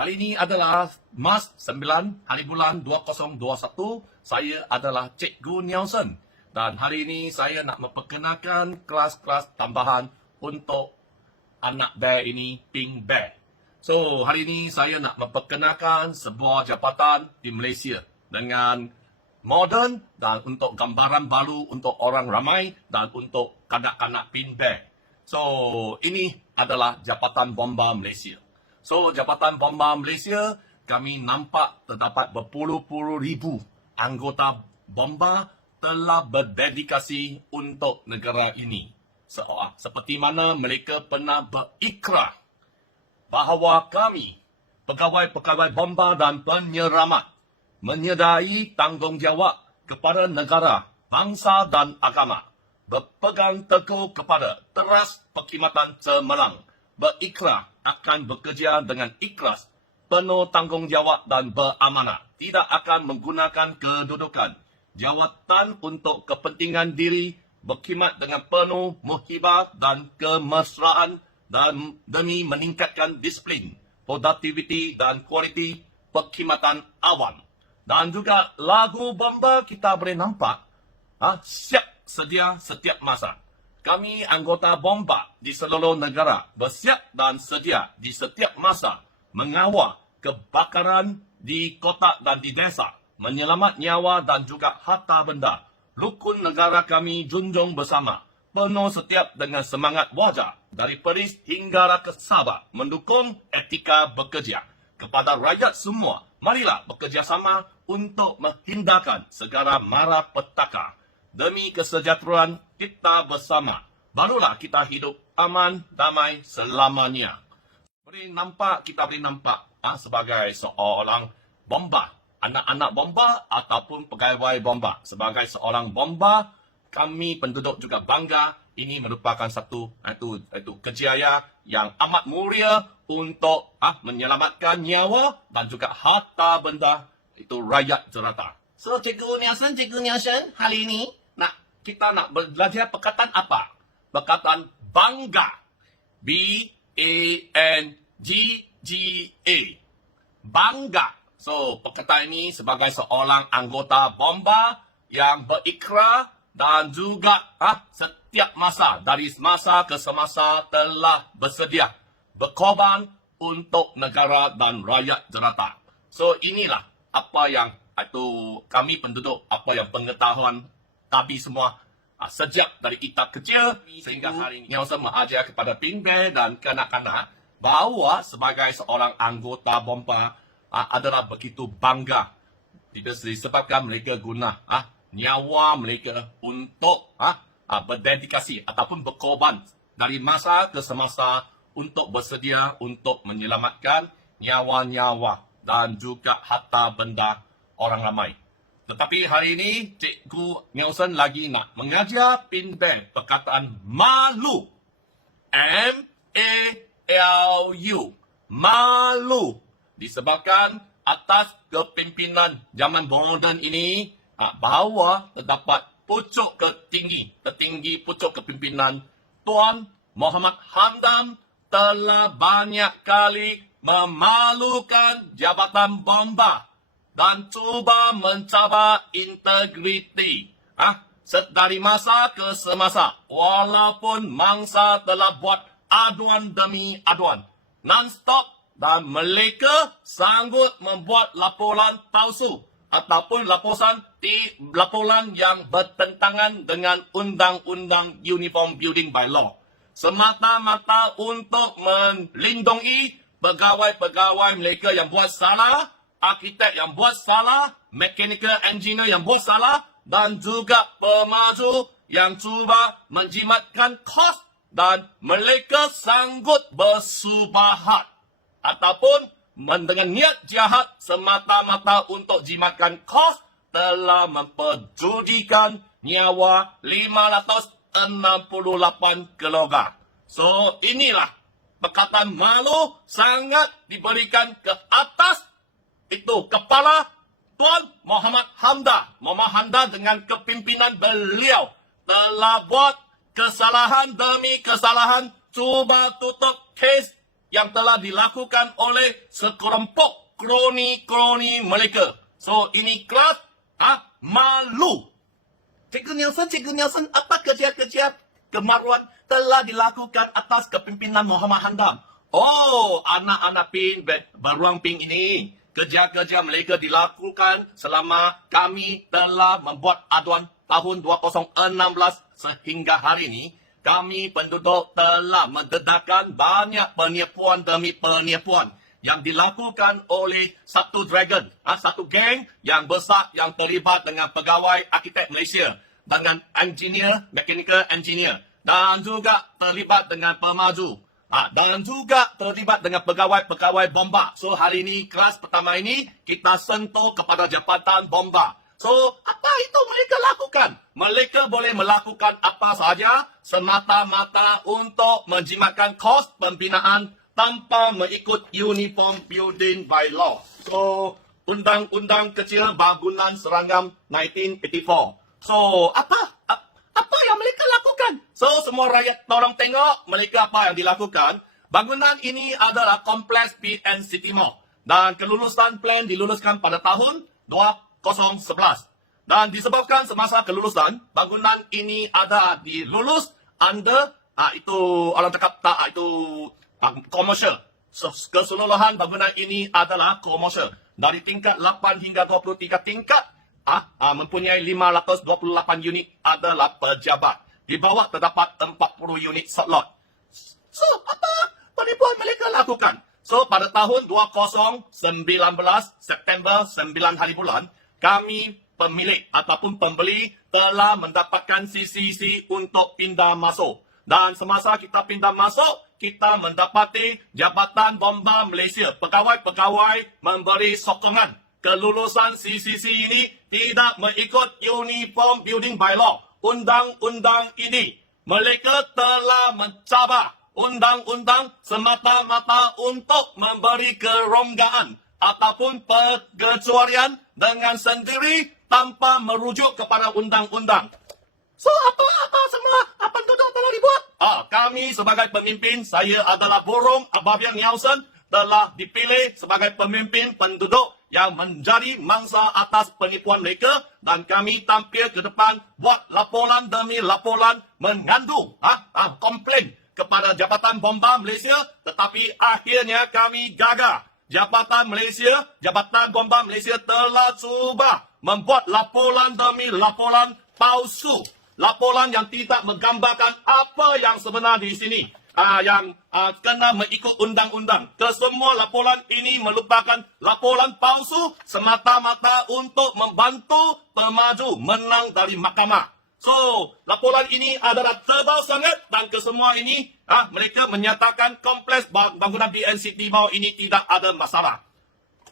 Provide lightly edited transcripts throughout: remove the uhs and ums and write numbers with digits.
Hari ini adalah Mas 9 hari bulan 2021. Saya adalah Cikgu Nelson. Dan hari ini saya nak memperkenalkan kelas-kelas tambahan untuk anak bear ini, Pink Bear. So, hari ini saya nak memperkenalkan sebuah jabatan di Malaysia dengan moden dan untuk gambaran baru untuk orang ramai dan untuk kanak-kanak Pink Bear. So, ini adalah Jabatan Bomba Malaysia. So, Jabatan Bomba Malaysia, kami nampak terdapat berpuluh-puluh ribu anggota bomba telah berdedikasi untuk negara ini. Seperti mana mereka pernah berikrar bahawa kami, pegawai-pegawai bomba dan penyelamat, menyedai tanggungjawab kepada negara, bangsa dan agama, berpegang teguh kepada teras perkhidmatan cemerlang, berikrar akan bekerja dengan ikhlas, penuh tanggungjawab dan beramanah, tidak akan menggunakan kedudukan, jawatan untuk kepentingan diri, berkhidmat dengan penuh muhibah dan kemesraan dan demi meningkatkan disiplin, produktiviti dan kualiti perkhidmatan awam. Dan juga lagu bomba kita boleh nampak siap sedia setiap masa. Kami anggota bomba di seluruh negara bersiap dan sedia di setiap masa mengawal kebakaran di kota dan di desa, menyelamat nyawa dan juga harta benda. Rukun negara kami junjung bersama, penuh setiap dengan semangat wajar dari peris hingga rakyat Sabah, mendukung etika bekerja. Kepada rakyat semua, marilah bekerjasama untuk menghindarkan segala mara petaka. Demi kesejahteraan kita bersama, barulah kita hidup aman, damai selamanya. Kita boleh nampak sebagai seorang bomba, anak-anak bomba ataupun pegawai bomba. Sebagai seorang bomba, kami penduduk juga bangga. Ini merupakan satu kejayaan yang amat mulia untuk menyelamatkan nyawa dan juga harta benda itu rakyat jelata. So, Cikgu Nelson, hari ini kita nak belajar perkataan apa? Perkataan bangga. B-A-N-G-G-A. Bangga. So, perkataan ini sebagai seorang anggota bomba yang berikrar dan juga setiap masa, dari masa ke semasa telah bersedia berkorban untuk negara dan rakyat jelata. So, inilah apa yang kami penduduk, apa yang pengetahuan kami semua sejak dari kita kecil sehingga hari ini Nelson mengajar kepada Pink Bear dan kanak-kanak bahawa sebagai seorang anggota bomba adalah begitu bangga disebabkan mereka guna nyawa mereka untuk berdedikasi ataupun berkorban dari masa ke semasa untuk bersedia untuk menyelamatkan nyawa-nyawa dan juga harta benda orang ramai. Tetapi hari ini, Cikgu Nelson lagi nak mengajar Pink Bear perkataan malu. M-A-L-U. Malu. Disebabkan atas kepimpinan zaman moden ini, bahawa terdapat pucuk tertinggi pucuk kepimpinan Tuan Muhammad Hamdan telah banyak kali memalukan Jabatan Bomba dan cuba mencabar integriti dari masa ke semasa, walaupun mangsa telah buat aduan demi aduan non-stop dan mereka sanggup membuat laporan palsu ataupun laporan yang bertentangan dengan Undang-Undang Uniform Building by Law, semata-mata untuk melindungi pegawai-pegawai mereka yang buat salah, arkitek yang buat salah, mechanical engineer yang buat salah, dan juga pemaju yang cuba menjimatkan kos dan mereka sanggup bersubahat ataupun dengan niat jahat semata-mata untuk jimatkan kos telah memperjudikan nyawa 568 keluarga. So, inilah perkataan malu sangat diberikan ke atas kepala Tuan Muhammad Hamdan dengan kepimpinan beliau telah buat kesalahan demi kesalahan, cuba tutup kes yang telah dilakukan oleh sekelompok kroni-kroni mereka. So, ini kelas malu. Cikgu Nelson, apa kerja-kerja kemaruan telah dilakukan atas kepimpinan Muhammad Hamdan? Oh, anak-anak PIN beruang PIN ini, kerja-kerja mereka dilakukan selama kami telah membuat aduan tahun 2016 sehingga hari ini. Kami penduduk telah mendedahkan banyak penipuan demi penipuan yang dilakukan oleh satu dragon, satu geng yang besar yang terlibat dengan pegawai arkitek Malaysia, dengan engineer, mechanical engineer, dan juga terlibat dengan pemaju, dan juga terlibat dengan pegawai-pegawai bomba. So, hari ini, kelas pertama ini, kita sentuh kepada jabatan bomba. So, apa itu mereka lakukan? Mereka boleh melakukan apa sahaja semata-mata untuk menjimatkan kos pembinaan tanpa mengikut Uniform Building Bylaw. So, Undang-Undang Kecil Bangunan Seragam 1984. So, apa yang mereka lakukan? So, semua rakyat tolong tengok mereka apa yang dilakukan. Bangunan ini adalah kompleks PN City Mall. Dan kelulusan plan diluluskan pada tahun 2011. Dan disebabkan semasa kelulusan, bangunan ini ada dilulus under, itu orang cakap tak, itu commercial. So, keseluruhan bangunan ini adalah commercial. Dari tingkat 8 hingga 23 tingkat, mempunyai 528 unit adalah pejabat. Di bawah terdapat 40 unit slot. So, apa penipuan mereka lakukan? So, pada tahun 2019, September 9 hari bulan, kami pemilik ataupun pembeli telah mendapatkan CCC untuk pindah masuk. Dan semasa kita pindah masuk, kita mendapati Jabatan Bomba Malaysia, pegawai-pegawai memberi sokongan. Kelulusan CCC ini tidak mengikut Uniform Building Bylaw. Undang-undang ini, mereka telah mencabar undang-undang semata-mata untuk memberi keronggaan ataupun pengecualian dengan sendiri tanpa merujuk kepada undang-undang. So, apa semua penduduk telah dibuat? Kami sebagai pemimpin, saya adalah Burung Ababian Nelson, telah dipilih sebagai pemimpin penduduk yang menjadi mangsa atas penipuan mereka, dan kami tampil ke depan buat laporan demi laporan mengandung komplain kepada Jabatan Bomba Malaysia, tetapi akhirnya kami gagal. Jabatan Bomba Malaysia telah cuba membuat laporan demi laporan palsu. Laporan yang tidak menggambarkan apa yang sebenar di sini. Yang kena mengikut undang-undang. Kesemua laporan ini merupakan laporan palsu semata-mata untuk membantu pemaju menang dari mahkamah. So, laporan ini adalah tebal sangat, dan kesemua ini mereka menyatakan kompleks bangunan BNCT Mall ini tidak ada masalah.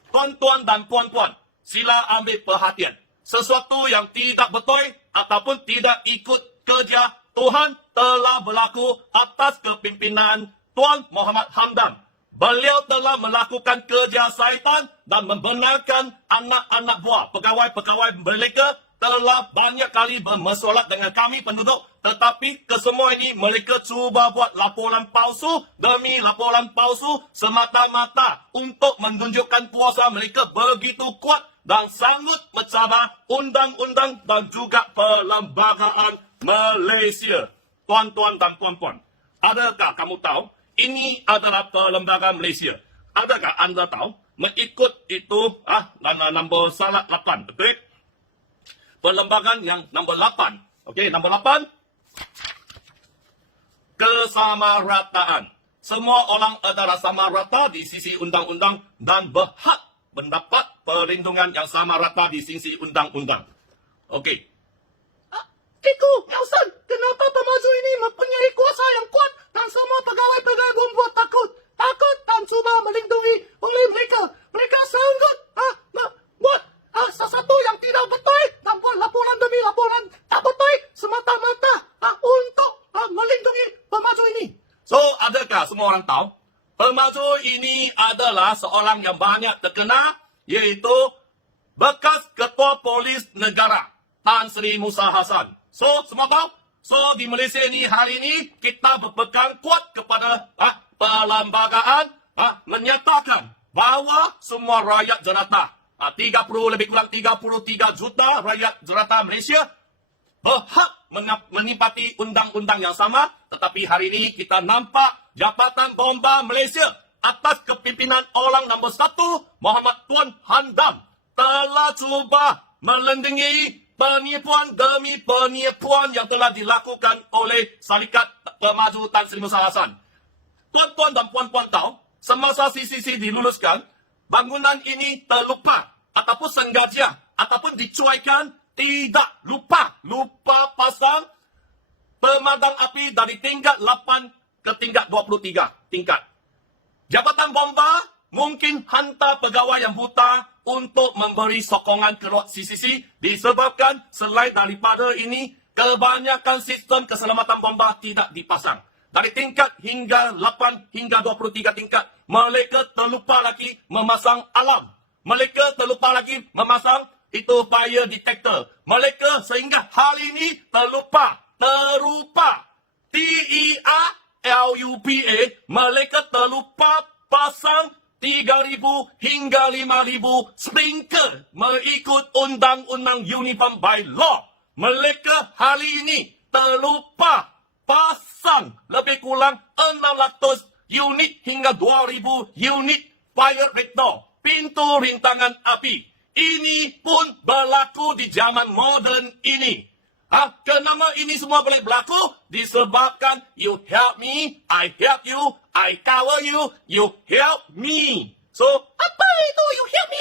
Tuan-tuan dan puan-puan, sila ambil perhatian. Sesuatu yang tidak betul ataupun tidak ikut kerja Tuhan telah berlaku atas kepimpinan Tuan Muhammad Hamdan. Beliau telah melakukan kerja syaitan dan membenarkan anak-anak buah, pegawai-pegawai mereka telah banyak kali bermesolat dengan kami penduduk, tetapi kesemua ini mereka cuba buat laporan palsu demi laporan palsu semata-mata untuk menunjukkan kuasa mereka begitu kuat dan sangat mencabar undang-undang dan juga perlembagaan Malaysia. Tuan-tuan dan puan-puan, adakah kamu tahu ini adalah perlembagaan Malaysia? Adakah anda tahu mengikut itu nombor salah 8, betul? Perlembagaan yang nombor 8. Okey, nombor 8. Kesamarataan. Semua orang adalah sama rata di sisi undang-undang dan berhak mendapat perlindungan yang sama rata di sisi undang-undang. Okey. Cikgu Nelson, kenapa pemaju ini mempunyai kuasa yang kuat dan semua pegawai-pegawai membuat takut dan cuba melindungi oleh mereka? Mereka sanggup buat sesuatu yang tidak betul dan buat laporan demi laporan tak betul semata-mata untuk melindungi pemaju ini. So, adakah semua orang tahu pemaju ini adalah seorang yang banyak terkenal, iaitu bekas Ketua Polis Negara Tan Sri Musa Hassan. So, semua tahu? So, di Malaysia ni hari ini kita berpegang kuat kepada perlembagaan menyatakan bahawa semua rakyat jelata, 30 lebih kurang 33 juta rakyat jelata Malaysia berhak menipati undang-undang yang sama. Tetapi hari ini kita nampak Jabatan Bomba Malaysia atas kepimpinan orang nombor 1 Muhammad Tuan Handam telah cuba melindungi penipuan demi penipuan yang telah dilakukan oleh Syarikat Pemaju Tan Sri Musa Hassan. Tuan-tuan dan puan-puan tahu, semasa CCC diluluskan, bangunan ini terlupa ataupun sengaja ataupun dicuaikan, tidak lupa pasang pemadam api dari tingkat 8 ke tingkat 23 tingkat. Jabatan Bomba mungkin hantar pegawai yang buta untuk memberi sokongan keluar CCC disebabkan selain daripada ini, kebanyakan sistem keselamatan bomba tidak dipasang. Dari tingkat hingga 8 hingga 23 tingkat, mereka terlupa lagi memasang alarm. Mereka terlupa lagi memasang itu fire detector. Mereka sehingga hari ini terlupa. TERLUPA. Mereka terlupa pasang 3,000 hingga 5,000 sprinkler mengikut undang-undang uniform by law. Mereka hari ini terlupa pasang lebih kurang 600 unit hingga 2,000 unit fire rector, pintu rintangan api. Ini pun berlaku di zaman moden ini. Kenapa ini semua boleh berlaku? Disebabkan you help me, I help you, I cover you, you help me. So, apa itu you help me,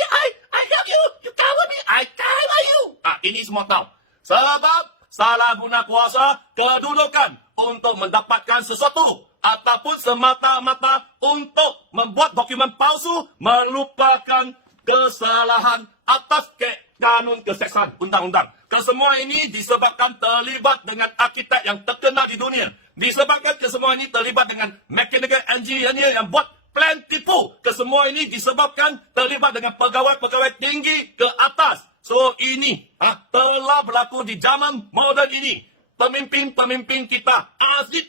I help you, you cover me, I cover you? Ini semua tahu. Sebab salah guna kuasa kedudukan untuk mendapatkan sesuatu ataupun semata-mata untuk membuat dokumen palsu melupakan kesalahan atas kanun keseksaan undang-undang. Kesemua ini disebabkan terlibat dengan arkitek yang terkenal di dunia. Disebabkan kesemua ini terlibat dengan mechanical engineer yang buat plan tipu. Kesemua ini disebabkan terlibat dengan pegawai-pegawai tinggi ke atas. So ini telah berlaku di zaman moden ini. Pemimpin-pemimpin kita asyik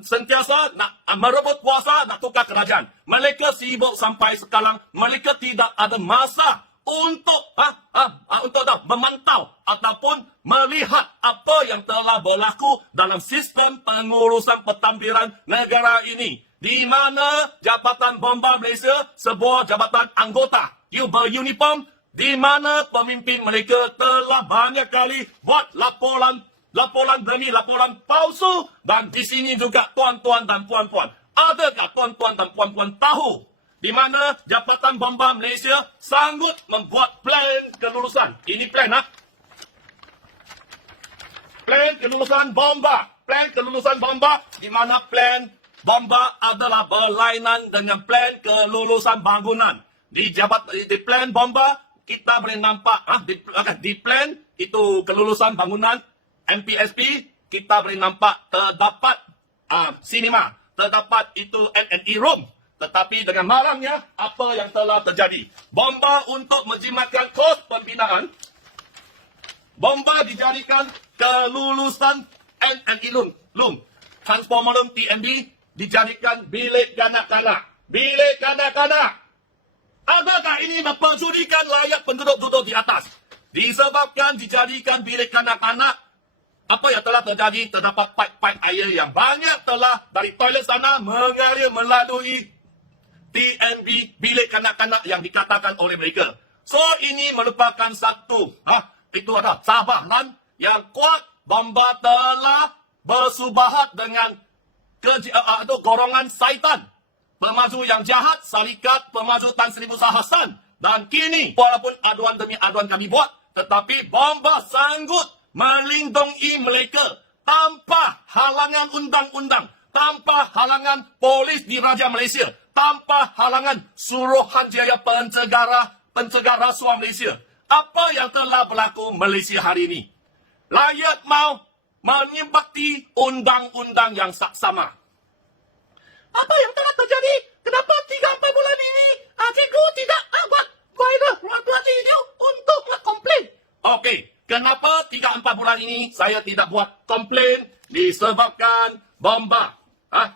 sentiasa nak merebut kuasa, nak tukar kerajaan. Mereka sibuk sampai sekarang, mereka tidak ada masa untuk memantau ataupun melihat apa yang telah berlaku dalam sistem pengurusan pentadbiran negara ini. Di mana Jabatan Bomba Malaysia sebuah jabatan anggota, you beruniform, di mana pemimpin mereka telah banyak kali buat laporan demi laporan palsu. Dan di sini juga tuan-tuan dan puan-puan, adakah tuan-tuan dan puan-puan tahu di mana Jabatan Bomba Malaysia sanggup membuat plan kelulusan? Ini plan, plan kelulusan bomba. Plan kelulusan bomba, di mana plan bomba adalah berlainan dengan plan kelulusan bangunan. Di plan bomba, kita boleh nampak, di plan itu kelulusan bangunan MPSP, kita boleh nampak terdapat cinema, terdapat itu M&E room. Tetapi dengan malangnya, apa yang telah terjadi? Bomba untuk menjimatkan kos pembinaan, bomba dijadikan kelulusan M&E room. Transformer room TNB dijadikan bilik kanak-kanak. Bilik kanak-kanak. Adakah ini memperjudikan layak penduduk duduk di atas? Disebabkan dijadikan bilik kanak-kanak, apa yang telah terjadi? Terdapat pipe-pipe air yang banyak telah dari toilet sana mengalir melalui TNB, bilik kanak-kanak yang dikatakan oleh mereka. So, ini merupakan satu, itu ada sabahan yang kuat. Bomba telah bersubahat dengan golongan syaitan, pemaju yang jahat, Syarikat Pemaju Tan Sri Musa Hassan. Dan kini, walaupun aduan demi aduan kami buat, tetapi bomba sanggup melindungi mereka tanpa halangan undang-undang, tanpa halangan polis di Raja Malaysia, tanpa halangan Suruhanjaya Pencegah Rasuah Malaysia. Apa yang telah berlaku Malaysia hari ini? Rakyat mau menyempati undang-undang yang saksama. Apa yang telah terjadi? Kenapa 3-4 bulan ini cikgu tidak buat video untuk komplain? Okey, kenapa 3-4 bulan ini saya tidak buat komplain? Disebabkan bomba.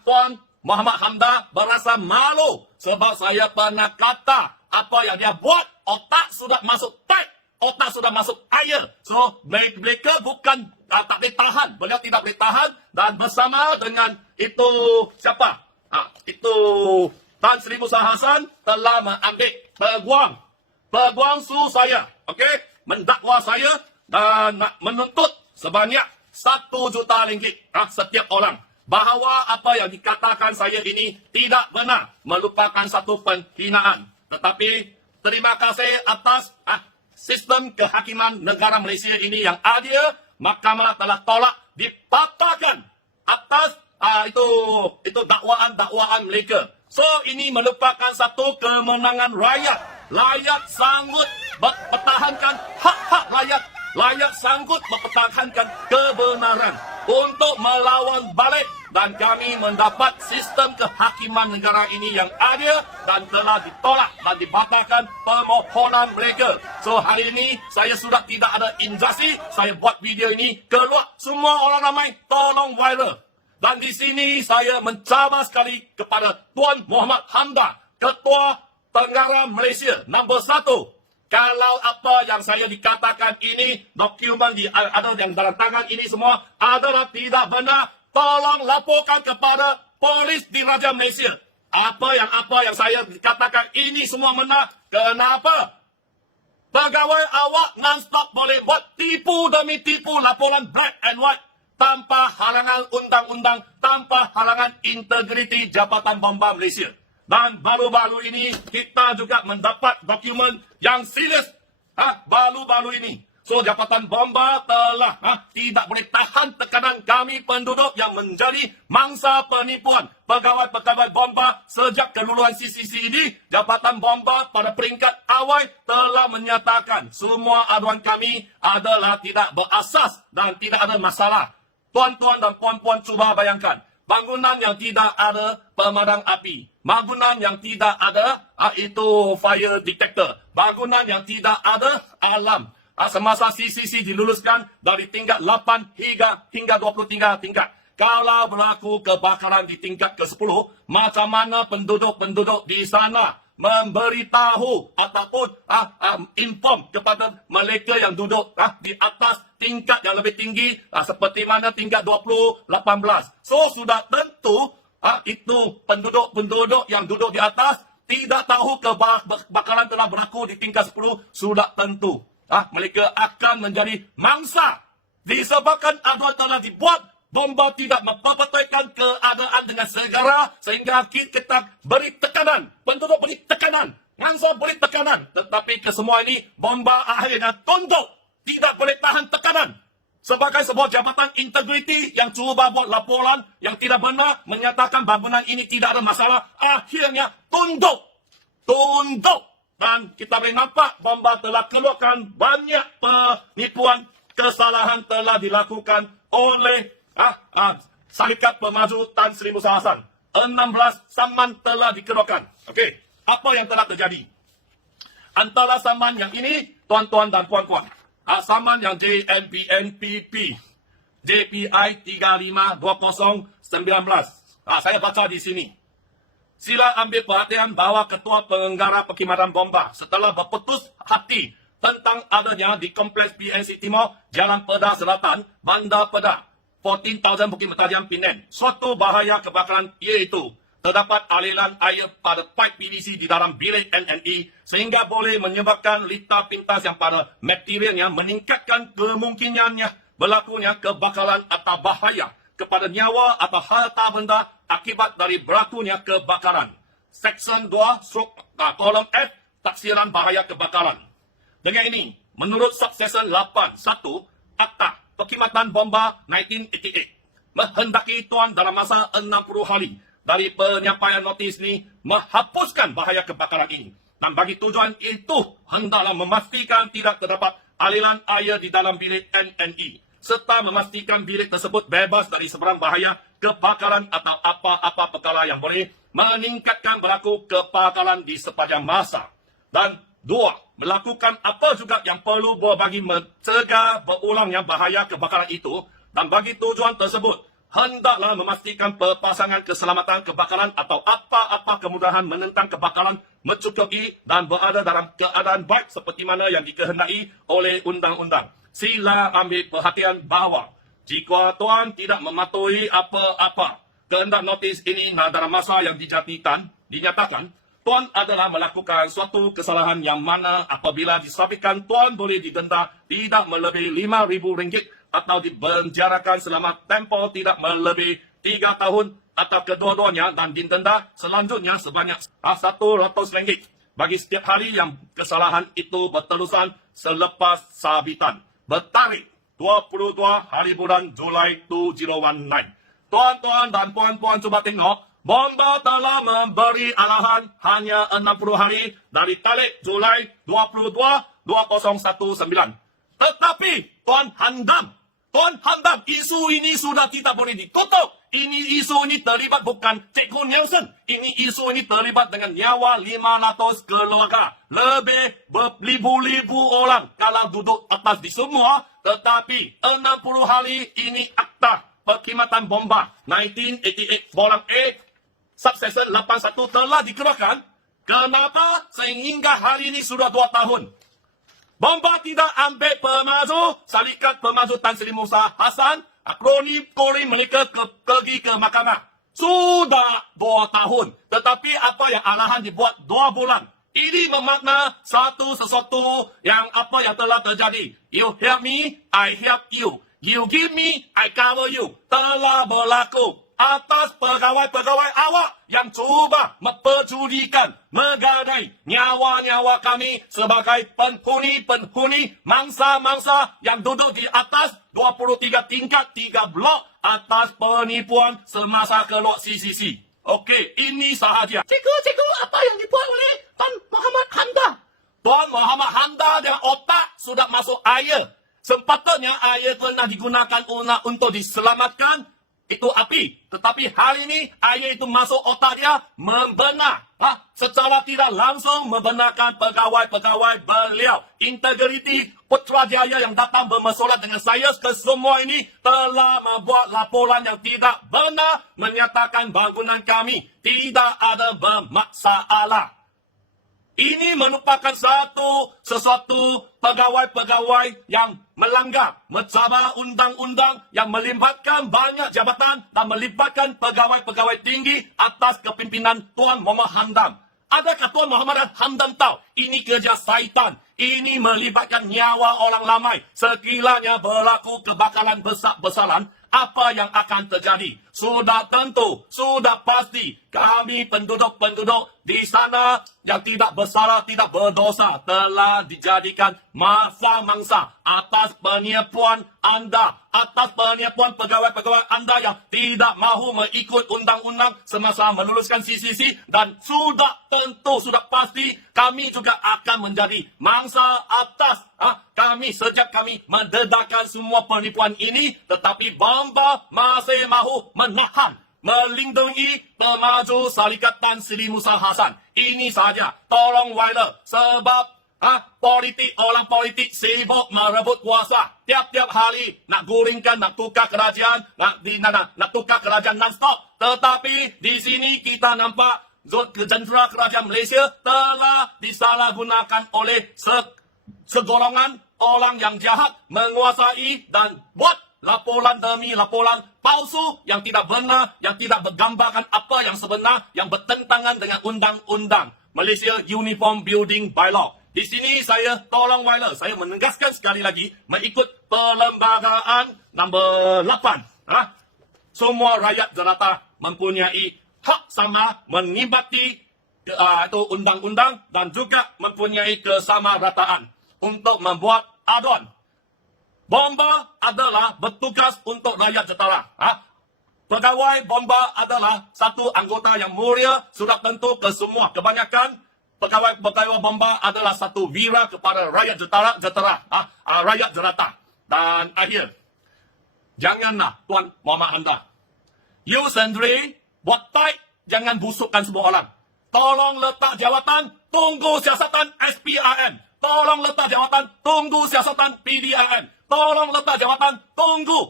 Tuan Muhammad Hamda berasa malu Sebab saya pernah kata apa yang dia buat, otak sudah masuk tag, otak sudah masuk air. So, mereka bukan tak boleh tahan. Beliau tidak boleh tahan. Dan bersama dengan itu, siapa? Itu Tan Sri Musa Hasan telah mengambil peguam su saya. Okey? Mendakwa saya dan nak menuntut sebanyak 1 juta ringgit setiap orang. Bahawa apa yang dikatakan saya ini tidak benar, merupakan satu penghinaan. Tetapi terima kasih atas sistem kehakiman negara Malaysia ini yang adil. Mahkamah telah tolak dipaparkan atas itu dakwaan-dakwaan mereka. So ini merupakan satu kemenangan rakyat. Rakyat sanggup mempertahankan hak-hak rakyat. Rakyat sanggup mempertahankan kebenaran untuk melawan balik, dan kami mendapat sistem kehakiman negara ini yang adil dan telah ditolak dan dibatalkan permohonan mereka. So hari ini saya sudah tidak ada instruksi, saya buat video ini keluar, semua orang ramai tolong viral. Dan di sini saya mencabar sekali kepada Tuan Muhammad Hamdan, Ketua Tenggara Malaysia nombor 1. Kalau apa yang saya dikatakan ini, dokumen ada yang dalam tangan ini semua adalah tidak benar, tolong laporkan kepada polis di Raja Malaysia. Apa yang saya dikatakan ini semua benar. Kenapa? Pegawai awak non-stop boleh buat tipu demi tipu laporan black and white tanpa halangan undang-undang, tanpa halangan integriti Jabatan Bomba Malaysia. Dan baru-baru ini kita juga mendapat dokumen yang serius baru-baru ini. So Jabatan Bomba telah tidak boleh tahan tekanan kami penduduk yang menjadi mangsa penipuan pegawai-pegawai bomba. Sejak keluluan CCC ini, Jabatan Bomba pada peringkat awal telah menyatakan semua aduan kami adalah tidak berasas dan tidak ada masalah. Tuan-tuan dan puan-puan, cuba bayangkan. Bangunan yang tidak ada pemadam api. Bangunan yang tidak ada itu fire detector. Bangunan yang tidak ada alarm. Semasa CCC diluluskan dari tingkat 8 hingga 23 tingkat. Kalau berlaku kebakaran di tingkat ke-10, macam mana penduduk-penduduk di sana memberitahu ataupun inform kepada mereka yang duduk di atas tingkat yang lebih tinggi, seperti mana tingkat 20, 18. So sudah tentu itu penduduk-penduduk yang duduk di atas tidak tahu kebakaran telah berlaku di tingkat 10, sudah tentu mereka akan menjadi mangsa. Disebabkan aduan telah dibuat, bomba tidak memperbetul keadaan dengan segera, sehingga kita beri tekanan, penduduk beri tekanan, mangsa beri tekanan. Tetapi kesemua ini bomba akhirnya tunduk, tidak boleh tahan tekanan. Sebagai sebuah jabatan integriti yang cuba buat laporan yang tidak benar, menyatakan bangunan ini tidak ada masalah, akhirnya tunduk. Dan kita boleh nampak bomba telah keluarkan banyak penipuan, kesalahan telah dilakukan oleh Syarikat Pemaju Tan Sri Musa Hasan. 16 saman telah dikeluarkan. Okey, apa yang telah terjadi? Antara saman yang ini, tuan-tuan dan puan-puan, saman yang JNBNPP JPI 352019. Saya baca di sini. Sila ambil perhatian bahawa Ketua Pengarah Perkhidmatan Bomba setelah berputus hati tentang adanya di Kompleks PNC Timur, Jalan Pedah Selatan, Bandar Pedah, 14,000 Bukit Mertajam, Penang. Suatu bahaya kebakaran iaitu terdapat aliran air pada pipe PVC di dalam bilik NNE sehingga boleh menyebabkan litar pintas yang pada materialnya meningkatkan kemungkinannya berlakunya kebakaran atau bahaya kepada nyawa atau harta benda akibat dari berlakunya kebakaran. Seksyen 2, kolom F, taksiran bahaya kebakaran. Dengan ini, menurut Subseksyen 8.1 Akta Perkhidmatan Bomba 1988, menghendaki tuan dalam masa 60 hari dari penyampaian notis ini menghapuskan bahaya kebakaran ini. Dan bagi tujuan itu, hendaklah memastikan tidak terdapat aliran air di dalam bilik NNE, serta memastikan bilik tersebut bebas dari sebarang bahaya kebakaran atau apa-apa perkara yang boleh meningkatkan berlaku kebakaran di sepanjang masa. Dan 2, melakukan apa juga yang perlu bagi mencegah berulangnya bahaya kebakaran itu. Dan bagi tujuan tersebut, hendaklah memastikan pasangan keselamatan kebakaran atau apa-apa kemudahan menentang kebakaran mencukupi dan berada dalam keadaan baik seperti mana yang dikehendaki oleh undang-undang. Sila ambil perhatian bahawa jika tuan tidak mematuhi apa-apa kehendak notis ini dalam masa yang dinyatakan, tuan adalah melakukan suatu kesalahan yang mana apabila disabitkan tuan boleh didenda tidak melebihi RM5,000 atau dipenjarakan selama tempoh tidak melebihi 3 tahun atau kedua-duanya dan didenda selanjutnya sebanyak RM100 bagi setiap hari yang kesalahan itu berterusan selepas sabitan. Bertarikh 22 hari bulan Julai 2019. Tuan-tuan dan puan-puan cuba tengok, bomba telah memberi arahan hanya 60 hari dari tarikh Julai 22, 2019. Tetapi Tuan handam, isu ini sudah tidak boleh dikutuk. Isu ini terlibat bukan Cikgu Nelson. Isu ini terlibat dengan nyawa 500 keluarga. Lebih beribu-ribu orang kalau duduk atas di semua. Tetapi 60 hari ini akta perkhidmatan bomba 1988 bolang A subsection 81 telah dikeluarkan. Kenapa sehingga hari ini sudah 2 tahun? Bomba tidak ambil pemaju, Syarikat Pemaju Tan Sri Musa Hasan, kroni mereka pergi ke mahkamah. Sudah 2 tahun. Tetapi apa yang arahan dibuat 2 bulan. Ini bermakna sesuatu yang apa yang telah terjadi. You help me, I help you. You give me, I cover you. Telah berlaku atas pegawai-pegawai awak yang cuba memperjudikan, menggadai nyawa-nyawa kami sebagai penghuni-penghuni mangsa-mangsa yang duduk di atas 23 tingkat 3 blok atas penipuan semasa keluar CCC. Okey, ini sahaja. Cikgu, apa yang dibuat oleh Tuan Muhammad Hamda? Tuan Muhammad Hamda dengan otak sudah masuk air. Sepatutnya air kena digunakan untuk diselamatkan itu api. Tetapi hari ini air itu masuk otak dia membenar. Secara tidak langsung membenarkan pegawai-pegawai beliau. Integriti Putrajaya yang datang bermesolat dengan saya kesemua ini telah membuat laporan yang tidak benar menyatakan bangunan kami tidak ada bermasalah. Ini merupakan sesuatu pegawai-pegawai yang melanggar mencabar undang-undang yang melibatkan banyak jabatan dan melibatkan pegawai-pegawai tinggi atas kepimpinan Tuan Muhammad Hamdan. Adakah Tuan Muhammad Hamdan tahu ini kerja syaitan? Ini melibatkan nyawa orang ramai. Sekiranya berlaku kebakaran besar-besaran, apa yang akan terjadi? Sudah tentu, sudah pasti kami penduduk-penduduk di sana yang tidak bersalah, tidak berdosa telah dijadikan mangsa-mangsa atas penipuan anda, atas penipuan pegawai-pegawai anda yang tidak mahu mengikut undang-undang semasa meluluskan CCC dan sudah tentu, sudah pasti kami juga akan menjadi mangsa atas. Sejak kami mendedahkan semua penipuan ini, tetapi bomba masih mahu menahan, melindungi pemaju Syarikat Tan Sri Musa Hasan. Ini saja, tolong Wyler, sebab orang politik sibuk merebut kuasa. Tiap-tiap hari nak guringkan, nak tukar kerajaan, nak tukar kerajaan non-stop. Tetapi di sini kita nampak jentera kerajaan Malaysia telah disalahgunakan oleh segolongan orang yang jahat menguasai dan buat laporan demi laporan palsu yang tidak benar, yang tidak bergambarkan apa yang sebenar, yang bertentangan dengan undang-undang Malaysia Uniform Building Bylaw. Di sini saya tolong Wyler, saya menegaskan sekali lagi mengikut perlembagaan nombor 8. Semua rakyat jelata mempunyai hak sama menikmati itu undang-undang dan juga mempunyai kesamarataan untuk membuat aduan. Bomba adalah bertugas untuk rakyat jetara. Pegawai bomba adalah satu anggota yang mulia, sudah tentu ke semua. Kebanyakan pegawai bomba adalah satu wira kepada rakyat jetara, rakyat jelata. Dan akhir, janganlah Tuan Muhammad Hamdan, you sendiri buat tight, jangan busukkan semua orang. Tolong letak jawatan, tunggu siasatan SPRM. Tolong letak jawatan, tunggu siasatan PDRM. tolong letak jawatan, tunggu.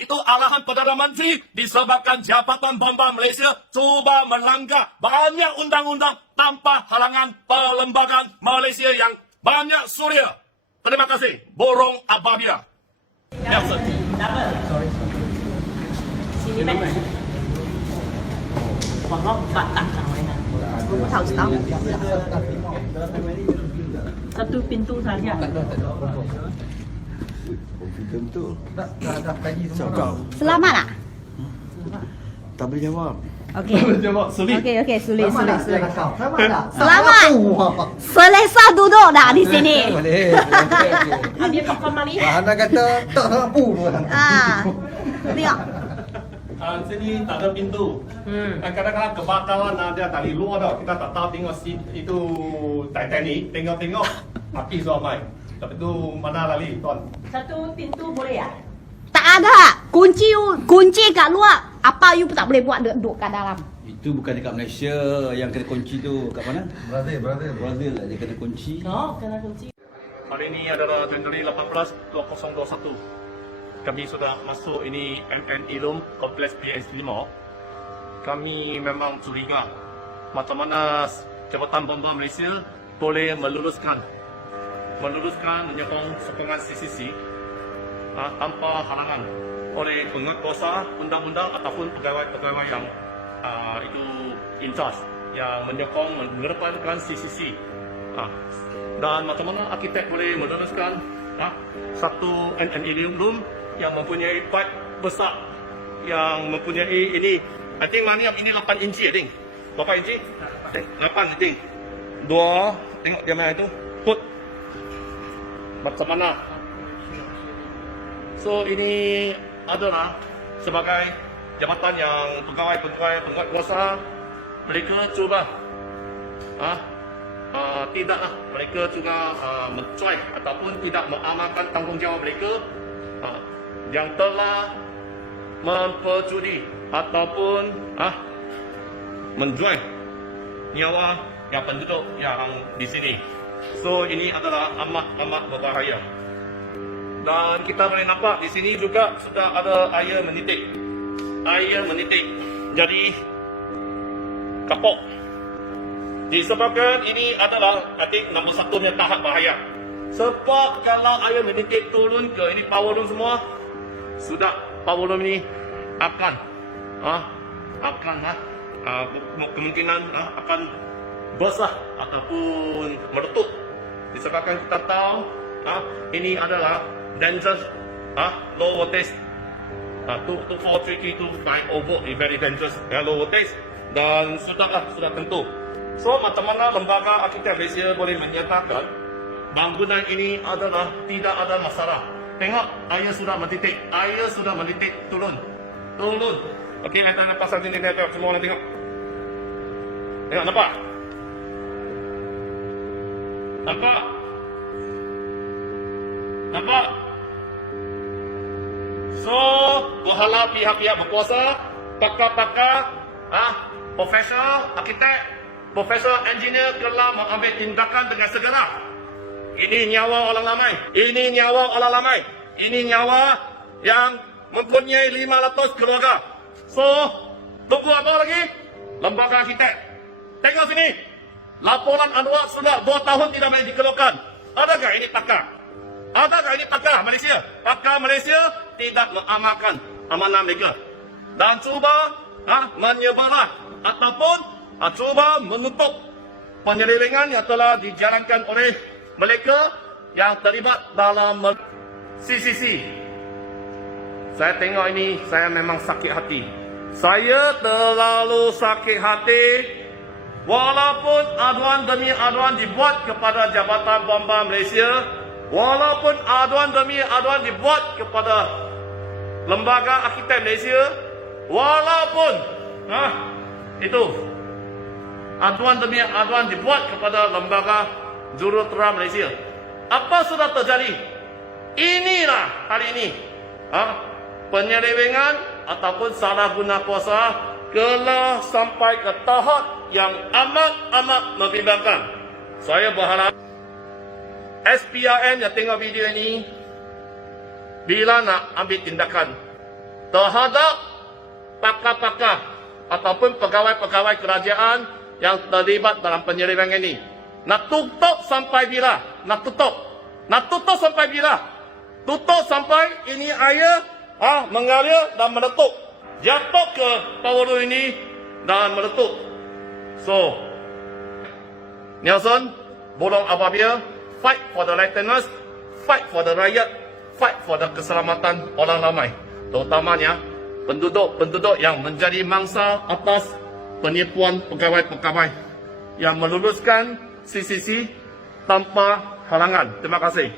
Itu arahan Perdana Menteri disebabkan Jabatan Bomba Malaysia cuba melanggar banyak undang-undang tanpa halangan perlembagaan Malaysia yang banyak suria. Terima kasih. Borong Ababia. Nelson. Sini Mac. Hoặc Batak namanya. Aku tahu. Satu pintu saja. Tentu. Cakap. Selamat tak? Tak boleh jawab. Okey. Sulit. Okey, sulit. Selamat tak? Selamat. Selesa duduk dah di sini. Boleh. Habis pakai mari. Anda kata tak mampu pun. Tengok. Sini tak ada pintu. Kadang-kadang kebakaran ada dari luar tau. Kita tak tahu tengok itu Titanic. Tengok api sudah main. Tapi itu mana lagi tuan? Satu pintu boleh ya? Tak ada. Kunci kat luar. Apa you pun tak boleh buat duduk kat dalam. Itu bukan dekat Malaysia yang kena kunci tu. Kat mana? Brazil. Brazil lah dia kena kunci. No, kena kunci. Hari ini adalah Januari 18, 2021. Kami sudah masuk ini MNE Room Kompleks PS5. Kami memang curiga macam mana Jabatan Bomba Malaysia boleh meluluskan menyokong sokongan CCC tanpa halangan oleh penguatkuasa undang-undang ataupun pegawai-pegawai yang itu in charge yang menyokong mengedepankan CCC. Dan macam mana arkitek boleh meluluskan satu MNE Room yang mempunyai pipe besar, yang mempunyai ini, I think mana yang ini 8 inci, I think. Berapa inci? 8, I think. Dua, tengok dia mana itu, foot. Macam mana? So ini adalah sebagai jabatan yang pegawai-pegawai penguatkuasa, mereka cuba tidaklah mereka juga mencuai ataupun tidak mengamalkan tanggungjawab mereka yang telah mempercuri ataupun menjual nyawa yang penduduk yang di sini. So ini adalah amat berbahaya. Dan kita boleh nampak di sini juga sudah ada air menitik. Jadi kapok. Disebabkan ini adalah nombor satunya tahap bahaya. Sebab kalau air menitik turun ke ini power room semua, sudah power room ini akan kemungkinan akan besar ataupun meletup. Disebabkan kita tahu ini adalah dangerous low voltage 24332 by over very dangerous low voltage dan sudah tentu. So macam mana lembaga arkitek Malaysia boleh menyatakan bangunan ini adalah tidak ada masalah? Tengok, air sudah menitik, turun. Okey, kita pasal sini, tengok, semua orang tengok. Tengok, nampak? So, berhala pihak-pihak berkuasa, pakar-pakar, profesor, arkitek, profesor engineer telah mengambil tindakan dengan segera. Ini nyawa orang ramai. Ini nyawa yang mempunyai 500 keluarga. So, tunggu apa lagi? Lembaga arkitek. Tengok sini. Laporan Anwar sudah 2 tahun tidak boleh dikeluarkan. Adakah ini pakar Malaysia? Pakar Malaysia tidak mengamalkan amanah mereka. Dan cuba menyebarlah ataupun cuba menutup penyelewengan yang telah dijalankan oleh mereka yang terlibat dalam CCC. Saya tengok ini, saya memang sakit hati. Saya terlalu sakit hati. Walaupun aduan demi aduan dibuat kepada Jabatan Bomba Malaysia, walaupun aduan demi aduan dibuat kepada Lembaga Arkitek Malaysia, walaupun itu aduan demi aduan dibuat kepada Lembaga Jurutera Malaysia, apa sudah terjadi? Inilah hari ini penyelewengan ataupun salah guna kuasa telah sampai ke tahap yang amat membimbangkan. Saya berharap SPRM yang tengok video ini bila nak ambil tindakan terhadap pakar-pakar ataupun pegawai-pegawai kerajaan yang terlibat dalam penyelewengan ini. Nak tutup sampai bila? Nak tutup sampai bila? Tutup sampai ini air mengalir dan meletup. Jatuh ke paru ini dan meletup. So, Nelson, Burung Ababil, fight for the lieutenants, fight for the rakyat, fight for the keselamatan orang ramai. Terutamanya penduduk-penduduk yang menjadi mangsa atas penipuan pegawai-pegawai yang meluluskan CCC tanpa halangan. Terima kasih.